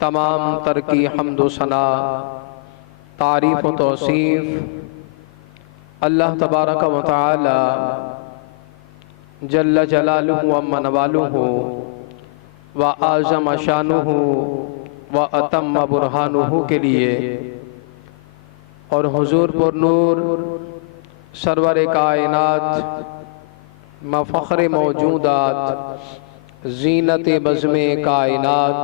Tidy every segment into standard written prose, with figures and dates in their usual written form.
तमाम तरकी हम्द सना तारीफ़ व तौसीफ़ अल्लाह तबारक व तआला जल्ल जलालुहु व मनवालुहु व आज़म शानुहु व अतम्म बुरहानुहु के लिए और हुजूर पर नूर सरवर कायनात मफ़ख़्र मौजूदात ज़ीनत बज़्म कायनात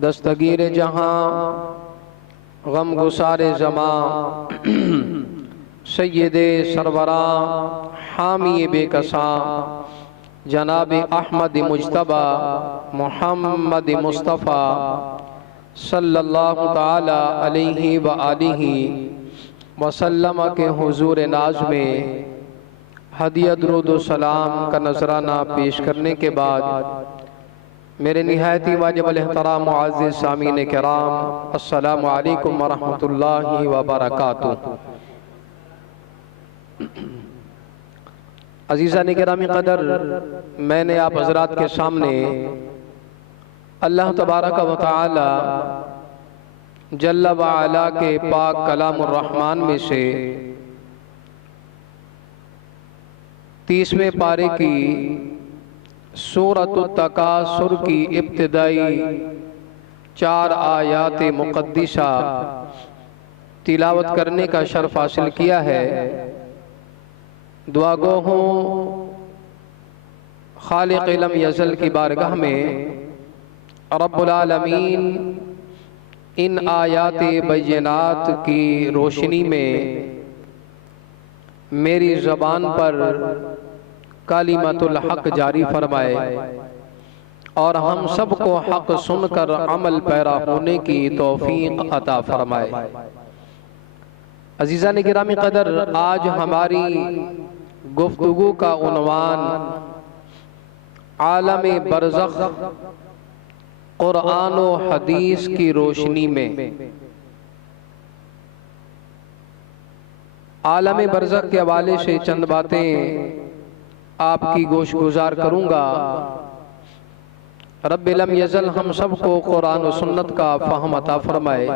दस्तगीर जहाँ गम गुसारे ज़मां सय्यदे सरवरां हामी बेकसां जनाब अहमद मुज्तबा मुहम्मद मुस्तफ़ा सल्लल्लाहु ताला अलैहि व आलिहि वसल्लम के हुजूर नाज में हदिया दुरूद व सलाम का नजराना पेश करने के बाद मेरे निहायती वाजिबुल एहतराम मुअज़्ज़िज़ सामीन किराम अस्सलामु अलैकुम व रहमतुल्लाहि व बरकातुहू। अज़ीज़ान गिरामी क़दर, मैंने आप हज़रात के सामने अल्लाह तबारक व तआला जल्ल व अला के पाक कलामुर रहमान में से 30वें पारे की सूरतुत तकासुर की इब्तिदाई 4 आयात मुक़द्दिसा तिलावत करने का शर्फ हासिल किया है। दुआ गो हूँ खालिक़ इल्म यज़ल की बारगाह में रब्बुल आलमीन इन आयात बय्यनात की रोशनी में मेरी ज़बान पर कालिमतुल हक़ जारी फरमाए और हम सबको हक़ सुनकर अमल पैरा होने की तौफ़ीक़ अता फरमाए। अज़ीज़ान गिरामी क़दर, आज हमारी गुफ्तगू का उन्वान आलम बरज़ख़ क़ुरआन व हदीस की रोशनी में। आलम बरज़ख़ के हवाले से चंद बातें आपकी गोश गुजार करूँगा। रब्बे लम यज़ल हम सबको क़ुरआन व सुन्नत का फ़हम अता फरमाए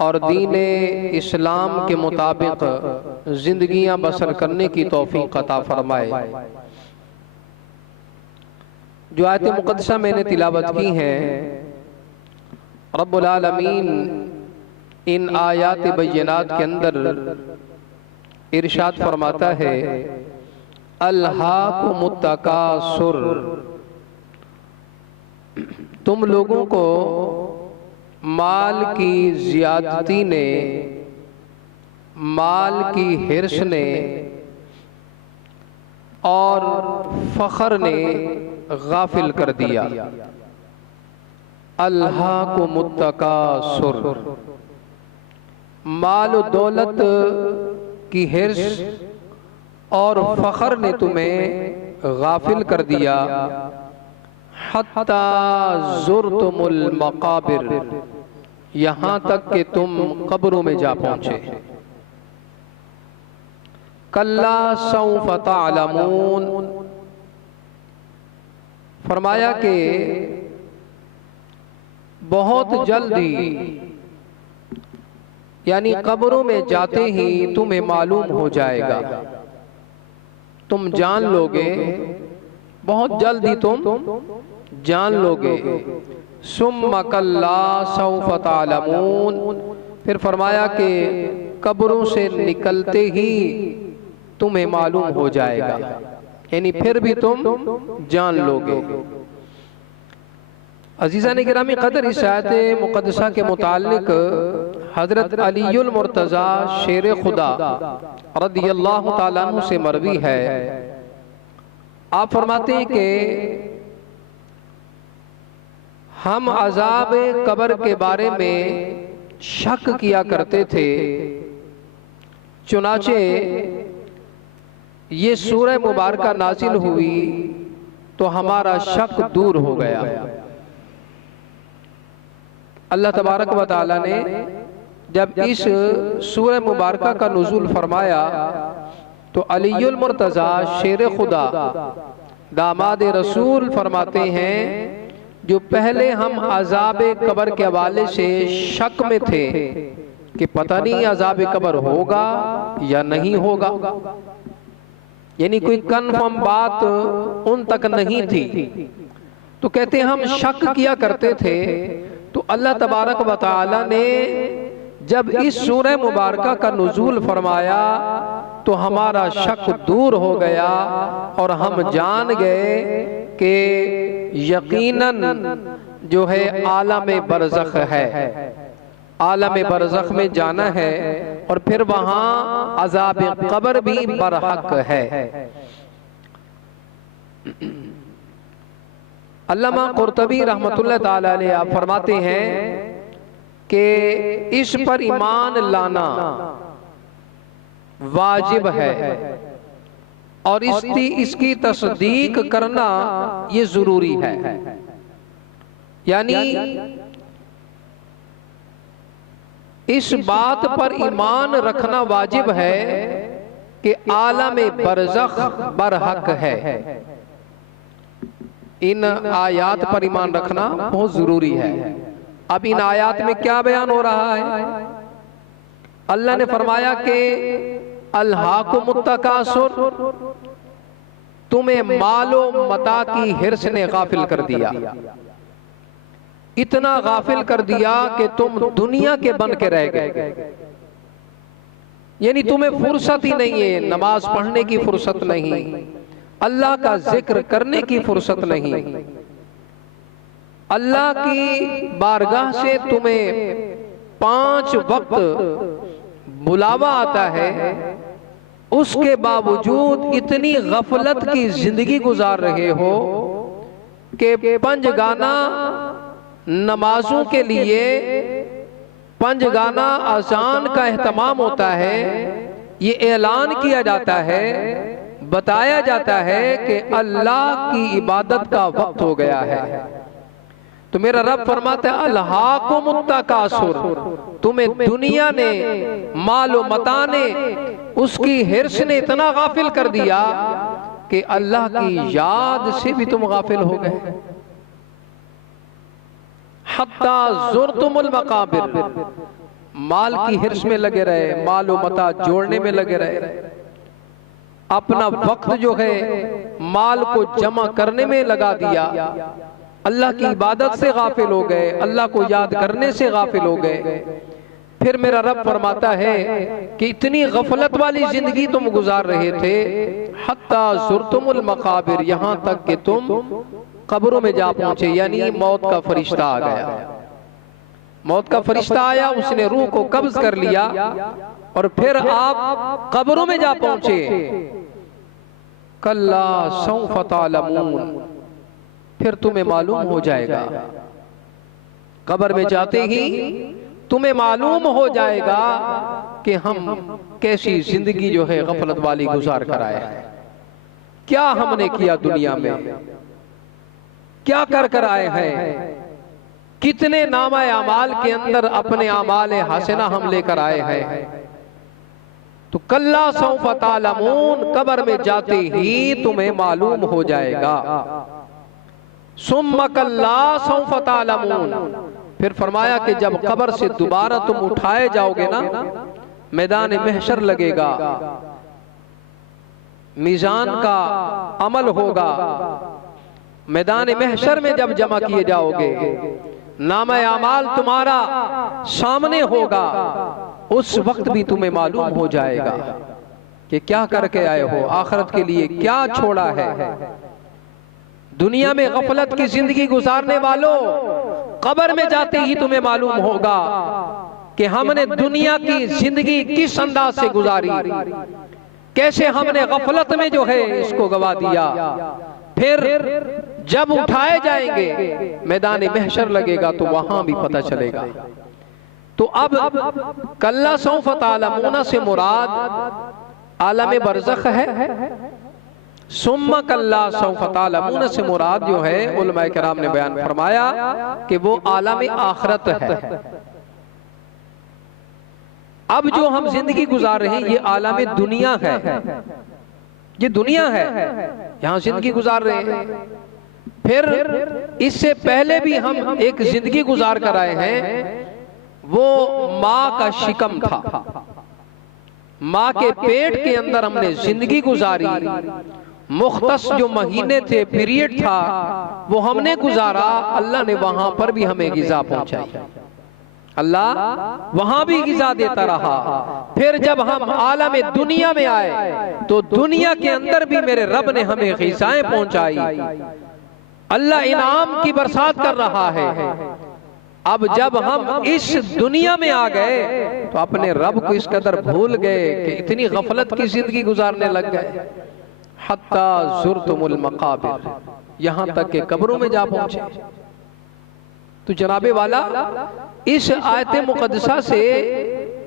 और दीन इस्लाम के मुताबिक ज़िंदगियाँ बसर करने की तौफ़ीक़ अता फरमाए। जो आयत मुक़द्दसा मैंने तिलावत की हैं, रब्बुल आलमीन इन आयात बय्यनात के अंदर इरशाद फरमाता है, अल्हाकुमुत तकासुर, तुम लोगों को माल की ज़ियादती ने, माल की हिर्स ने और फ़ख्र ने गाफिल कर दिया। अल्हाकुमुत तकासुर, माल दौलत की हिर्स और फ़ख्र ने तुम्हें गाफिल कर दिया। हत्ता ज़ुरतुमुल मक़ाबिर, यहाँ तक कि तुम कब्रों में जा पहुँचे। कल्ला सौफ़ तअलमून, फरमाया कि बहुत जल्दी, यानी कब्रों में जाते ही तुम्हें मालूम हो जाएगा, तुम जान लोगे, बहुत जल्दी तुम जान लोगे। सुम्मा कल्ला सौफ़ तअलमून, फिर फरमाया कि कब्रों से निकलते ही तुम्हें मालूम हो जाएगा, यानी फिर भी तुम जान लोगे। अज़ीज़ान गिरामी क़दर, इस आयत मुक़द्दसा के मुताल्लिक़ हज़रत अलीयुल मुर्तज़ा शेर खुदा रदियल्लाहु ताला अन्हु से मरवी है। आप फरमाते हैं कि हम अज़ाब कब्र के बारे में शक किया करते थे, चुनाचे ये सूरह मुबारका नाज़िल हुई तो हमारा शक दूर हो गया। अल्लाह तबारक व तआला ने जब इस सूरह मुबारका का नुज़ूल फरमाया तो अलीयुल मुर्तज़ा शेर खुदा दामाद रसूल फरमाते हैं, जो पहले हम अजाब कब्र के हवाले से शक में थे कि पता नहीं अजाब कब्र होगा या नहीं होगा, यानी कोई कन्फर्म बात उन तक नहीं थी, तो कहते हम शक किया करते थे। तो अल्लाह तबारक व तआला ने जब इस सूरह मुबारका का नुज़ूल फरमाया तो हमारा शक दूर हो गया और हम जान गए कि यकीनन जो है आलम बरज़ख है, आलम बरज़ख में जाना है और फिर वहां अज़ाब कब्र भी बरहक है। अल्लामा कुर्तबी रहमतुल्लाह ताला अलैह आप फरमाते हैं कि इस पर ईमान लाना वाजिब है और इसकी तस्दीक करना ये जरूरी है। यानी इस बात पर ईमान रखना वाजिब है कि आलम बरज़ख बरहक है। इन आयात पर ईमान रखना बहुत जरूरी है। अब इन आयात में क्या बयान हो रहा है? अल्लाह ने फरमाया कि अल्हाकुमुत तकासुर, तुम्हें मालो मता की हिर्स ने गाफिल कर दिया, इतना गाफिल कर दिया कि तुम दुनिया के बन के रह गए। यानी तुम्हें फुर्सत ही नहीं है, नमाज पढ़ने की फुर्सत नहीं, अल्लाह का जिक्र करने की फुर्सत नहीं, अल्लाह की बारगाह से तुम्हें 5 वक्त बुलावा आता है, उसके बावजूद इतनी गफलत की जिंदगी गुजार रहे हो कि पंजगाना नमाजों के लिए पंजगाना अज़ान का एहतमाम होता है, ये ऐलान किया जाता है, बताया जाता है कि अल्लाह की इबादत का वक्त हो गया है। तो मेरा रब फरमाता है अल्हाकुमुत तकासुर, तुम्हें दुनिया ने मालो मता ने उसकी हिर्स ने इतना गाफिल कर दिया कि अल्लाह की याद से भी तुम गाफिल हो गए। हत्ता ज़ुरतुमुल मकाबिर, माल की हिर्स में लगे रहे, मालो मता जोड़ने में लगे रहे, अपना वक्त जो है माल को जमा करने में लगा दिया, अल्लाह की इबादत से गाफिल हो गए, अल्लाह को याद करने से गाफिल हो गए। फिर मेरा रब फरमाता है कि इतनी गफलत वाली जिंदगी तुम गुजार रहे थे, हत्ता ज़ुरतुमुल मकाबिर, यहां तक कि तुम कब्रों में जा पहुंचे, यानी मौत का फरिश्ता आ गया। मौत का फरिश्ता आया, उसने रूह को कब्ज कर लिया और फिर आप कब्रों में जा पहुंचे। कल्ला सौफ तालमून, फिर तुम्हें मालूम हो जाएगा, कब्र में जाते ही तुम्हें मालूम हो जाएगा कि हम कैसी जिंदगी जो है गफलत वाली गुजार कर आए हैं, क्या हमने किया दुनिया में, क्या कर कर आए हैं, कितने नामा अमाल के अंदर अपने अमाल हसना हम लेकर आए हैं। तो कल्ला सौफ तालमून, कब्र में जाते ही तुम्हें मालूम हो जाएगा। सुम्मा कल्ला सौफ तालमून, फिर फरमाया कि जब कब्र से दोबारा तुम उठाए जाओगे ना, मैदान महशर लगेगा, मीजान का अमल होगा, मैदान महशर में जब जमा किए जाओगे, नामा अमाल तुम्हारा सामने होगा, उस वक्त भी तुम्हें मालूम हो जाएगा कि क्या करके आए हो, आखिरत के लिए क्या छोड़ा है। दुनिया में गफलत की जिंदगी गुजारने वालों, कब्र में जाते ही तुम्हें मालूम होगा कि हमने दुनिया की जिंदगी किस अंदाज से गुजारी, कैसे हमने गफलत में जो है इसको गवा दिया। फिर जब उठाए जाएंगे, मैदान महशर लगेगा, तो वहां भी पता चलेगा। तो अब कल्ला सौफ तालमून से मुराद आलम बरज़ख है, सुम्मा कल्ला सौफ तालमून से मुराद जो है उलमाए किराम ने बयान फरमाया कि वो आलम आखिरत है। अब जो हम जिंदगी गुजार रहे हैं ये आलम दुनिया है, ये दुनिया है, यहां जिंदगी गुजार रहे हैं। फिर इससे पहले भी हम एक जिंदगी गुजार कर आए हैं, वो माँ का शिकम था, माँ के पेट के अंदर हमने जिंदगी गुजारी, मुख्तस जो महीने थे, पीरियड था, वो हमने गुजारा। अल्लाह ने वहां पर भी हमें गिज़ा पहुंचाई, अल्लाह वहां भी गिज़ा देता रहा। फिर जब हम आलम दुनिया में आए तो दुनिया के अंदर भी मेरे रब ने हमें गिज़ाएं पहुंचाई। अल्लाह इनाम की बरसात कर रहा है। अब जब हम इस दुनिया में आ गए तो अपने रब को इस कदर भूल गए कि इतनी गफलत की जिंदगी गुजारने लग गए। हत्ता ज़ुरतुमुल मक़ाबिर, यहां तक के कब्रों में जा पहुंचे। तो जनाबे वाला, इस आयत मुक़द्दसा से,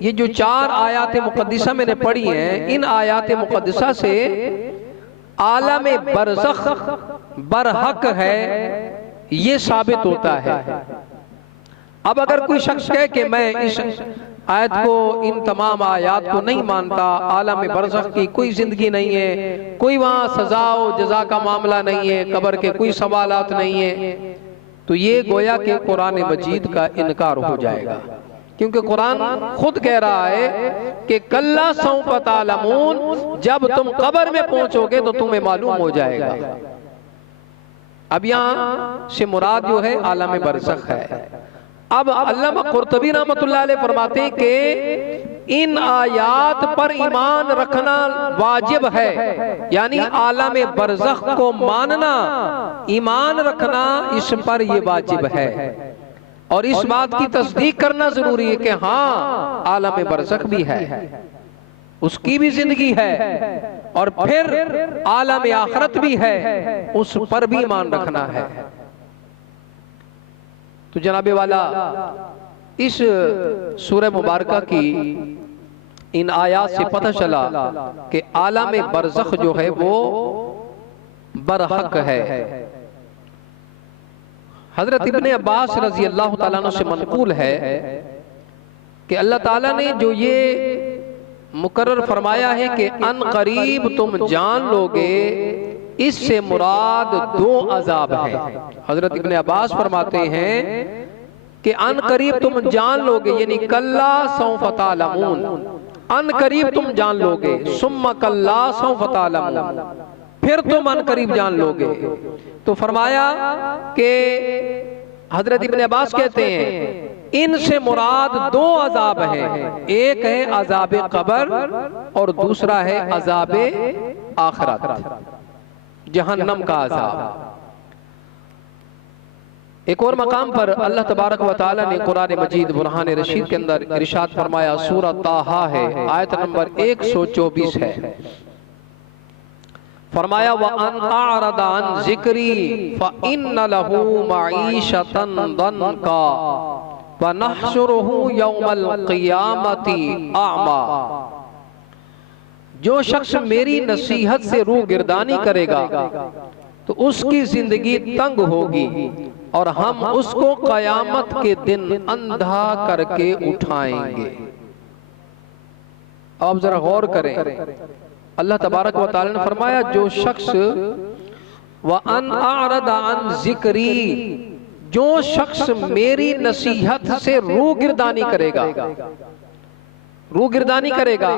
ये जो 4 आयात मुक़द्दसा मैंने पढ़ी हैं, इन आयात मुक़द्दसा से आलम बरज़ख बरहक है ये साबित होता है। अब अगर कोई शख्स कहे कि मैं इस आयत को, इन तमाम आयात को नहीं मानता, आलम बरज़ख की कोई जिंदगी नहीं है, कोई वहां सजा और जजा का मामला नहीं है, कब्र के कोई सवालात नहीं है, तो ये गोया के कुरान मजीद का इनकार हो जाएगा। क्योंकि कुरान खुद कह रहा है कि कल्ला सौफ तालमून, जब तुम कब्र में पहुंचोगे तो तुम्हें मालूम हो जाएगा। अब यहां से मुराद जो है आलम बरज़ख है। अब अल्लामा कुर्तुबी रहमतुल्लाह अलैह फरमाते हैं कि इन आयात पर ईमान रखना वाजिब है, यानी आलम बरज़ख को मानना, ईमान रखना, इस पर ये वाजिब है। और इस बात की तस्दीक करना जरूरी है कि हाँ आलम बरज़ख भी है, उसकी भी जिंदगी है, और फिर आलम आखिरत भी है, उस पर भी ईमान रखना है। तो जनाबे वाला, इस सूरह मुबारका की इन आयात से पता चला कि आलम बरज़ख जो है वो बरहक है। हजरत इब्ने अब्बास रजी अल्लाह ताला अन्हु से मनकूल है कि अल्लाह ताला ने जो ये मुकर्रर फरमाया है कि अन करीब तुम जान लोगे, इससे मुराद 2 अजाब है। हजरत इब्ने अब्बास फरमाते हैं कि अन करीब तुम जान लोगे, यानी कल्ला सौफ तालमून, अन करीब तुम जान लोगे, सुम्मा कल्ला सौफ तालमून, फिर तुम अन करीब जान लोगे। तो फरमाया कि हजरत इब्ने अब्बास कहते हैं इनसे मुराद 2 अजाब हैं, एक है अजाब कब्र और दूसरा है अजाब आखिरत, जहन्नम का अजाब। एक और मकाम पर अल्लाह तबारक व तआला ने कुरान मजीद बुरहान रशीद के अंदर इरशाद फरमाया, सूरह ताहा है, आयत नंबर 124 है। फरमाया व अन अअरद अन ज़िक्री फ़इन्न लहू मईशतन दन्का व नहशुरुहु यौमल क़ियामति अअमा। जो शख्स मेरी नसीहत से रूह गिरदानी करेगा तो उसकी जिंदगी तंग होगी और हम उसको कयामत के दिन अंधा करके उठाएंगे। आप जरा गौर करें, अल्लाह तबारक व तआला ने फरमाया जो शख्स व अन अअरद अन ज़िक्री, जो शख्स मेरी नसीहत से रूह गिरदानी करेगा, रूह गिरदानी करेगा,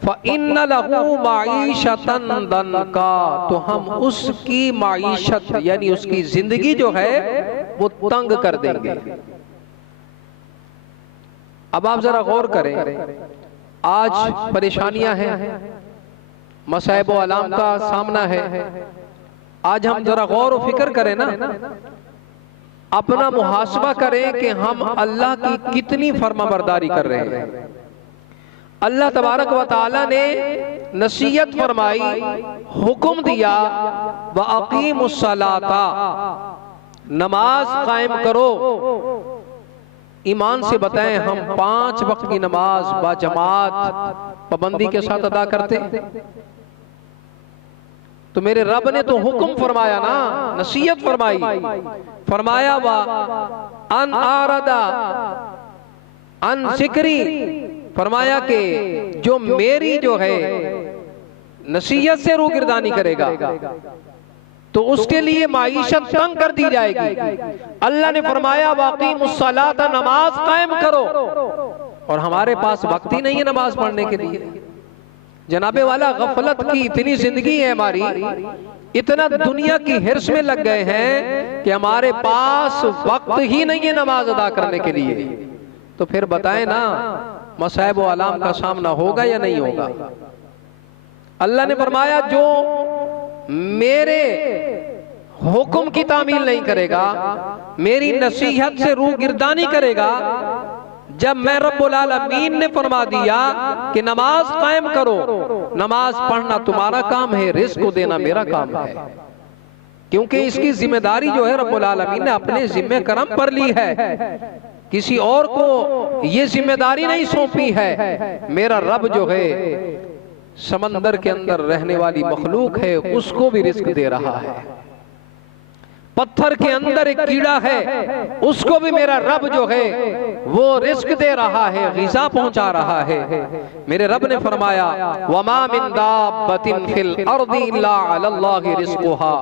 फ़इन्न लहू मईशतन दन्का, तो हम उसकी माईशत यानी उसकी जिंदगी जो है वो तंग कर देंगे। अब आप जरा गौर करें, आज परेशानियां हैं, मसाइब व आलाम का सामना है। आज हम जरा गौर व फिक्र करें ना, अपना मुहासबा करें कि हम अल्लाह की कितनी फर्माबरदारी कर रहे हैं। अल्लाह तबारक व तआला ने नसीहत फरमाई, हुक्म दिया व अकीमुस्सलाता, नमाज कायम करो। ईमान से बताएं, हम 5 वक्त की नमाज बाजमात पाबंदी के साथ अदा करते हैं? तो मेरे रब ने तो हुक्म फरमाया ना, नसीहत फरमाई, फरमाया व अन आरदा अन ज़िक्री, फरमाया कि जो मेरी जो है नसीहत से रूगिरदानी करेगा, तो उसके लिए माईशत तंग कर दी जाएगी। अल्लाह ने फरमाया वाक़ीमुस्सलाता, नमाज कायम करो, और हमारे पास वक्त ही नहीं है नमाज पढ़ने के लिए। जनाबे वाला गफलत की इतनी जिंदगी है हमारी, इतना दुनिया की हिर्स में लग गए हैं कि हमारे पास वक्त ही नहीं है नमाज अदा करने के लिए। तो फिर बताएं ना, मसाइब व आलाम का सामना होगा या नहीं होगा? अल्लाह ने फरमाया जो मेरे हुक्म की तामील नहीं करेगा, मेरी नसीहत से रूगिरदानी करेगा, जब मैं रब्बुल आलमीन ने फरमा दिया कि नमाज कायम करो, नमाज पढ़ना तुम्हारा काम है, रिज़्क को देना मेरा काम है, क्योंकि इसकी जिम्मेदारी जो है रब्बुल आलमीन ने अपने जिम्मे करम पर ली है, किसी और को ये जिम्मेदारी नहीं सौंपी है। मेरा रब जो है समंदर के अंदर रहने वाली मखलूक है, उसको भी रिज़्क दे रहा है। पत्थर के अंदर एक कीड़ा है, उसको भी मेरा रब जो है वो रिज़्क दे रहा है, ग़िज़ा पहुंचा रहा है। मेरे रब ने फरमाया वमा मिन दाब्बतिन फिल अर्दि इल्ला अलल्लाहि रिज़्कुहा,